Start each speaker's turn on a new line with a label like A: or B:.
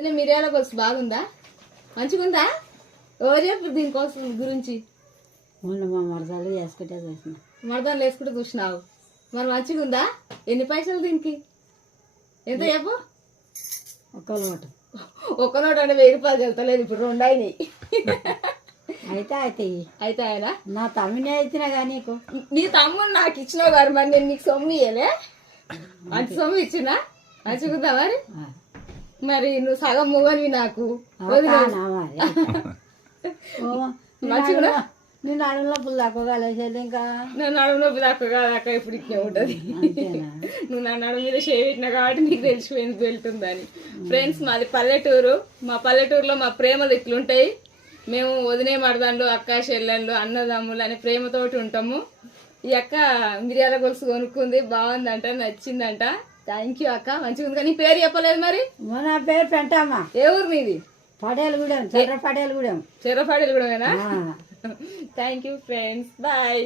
A: వదిన మిరియాల గొలుసు బాగుందా? మంచిగుందా? ఓ చెప్పు దీనికోసం గురించి?
B: మొన్న మా మరదలు చేసుకుంటే చూసిన.
A: మరదాలు వేసుకుంటూ చూసినావు. మరి మంచిగుందా? ఎన్ని పైసలు దీనికి? ఎంత చెప్పు?
B: ఒక్కరు ఒకటి
A: ఒక్క నోట అంటే వెయ్యి రూపాయలు చెప్తలేదు ఇప్పుడు రెండు అయినాయి.
B: అయితే అయితే.
A: అయితే ఆయన?
B: నా తమ్మినే అయితేనే కానీ నీకు?
A: నీ తమ్ముడు నాకు ఇచ్చినావు గారు మరి నేను నీకు సొమ్ము ఇయ్యలే? మంచి సొమ్ము ఇచ్చినా? మంచిగుందా మరి. మరి నువ్వు సగం మొగనివి నాకు.
B: ఓ, నేను పుల్ల తక్కువగలేసేది ఇంకా?
A: నేను నడుము నొప్పి అక్క ఇప్పుడు ఇట్నే ఉంటుంది. నువ్వు నా నడుము మీద షేవ్ పెట్టినా కాబట్టి నీకు తెలిసిపోయింది వెళ్తుందని. ఫ్రెండ్స్ మాది పల్లెటూరు. మా పల్లెటూరులో మా ప్రేమలు ఇట్లుంటాయి మేము వదినే మరదండ్లు అక్క చెల్లెళ్ళు అన్నదమ్ములు అని ప్రేమతోటి ఉంటాము. ఈ అక్క మిరియాల గొలుసు కొనుక్కుంది బాగుందంట నచ్చిందంట. థ్యాంక్ యూ అక్క. మంచిగా ఉంది. కానీ పేరు చెప్పలేదు మరి?
B: నా పేరు పెంటమ్మ
A: ఏ ఊరు నీది
B: పడేలు గూడెం చర్ర పడేలు గూడెం
A: కూడా
B: ఆ.
A: Thank you friends bye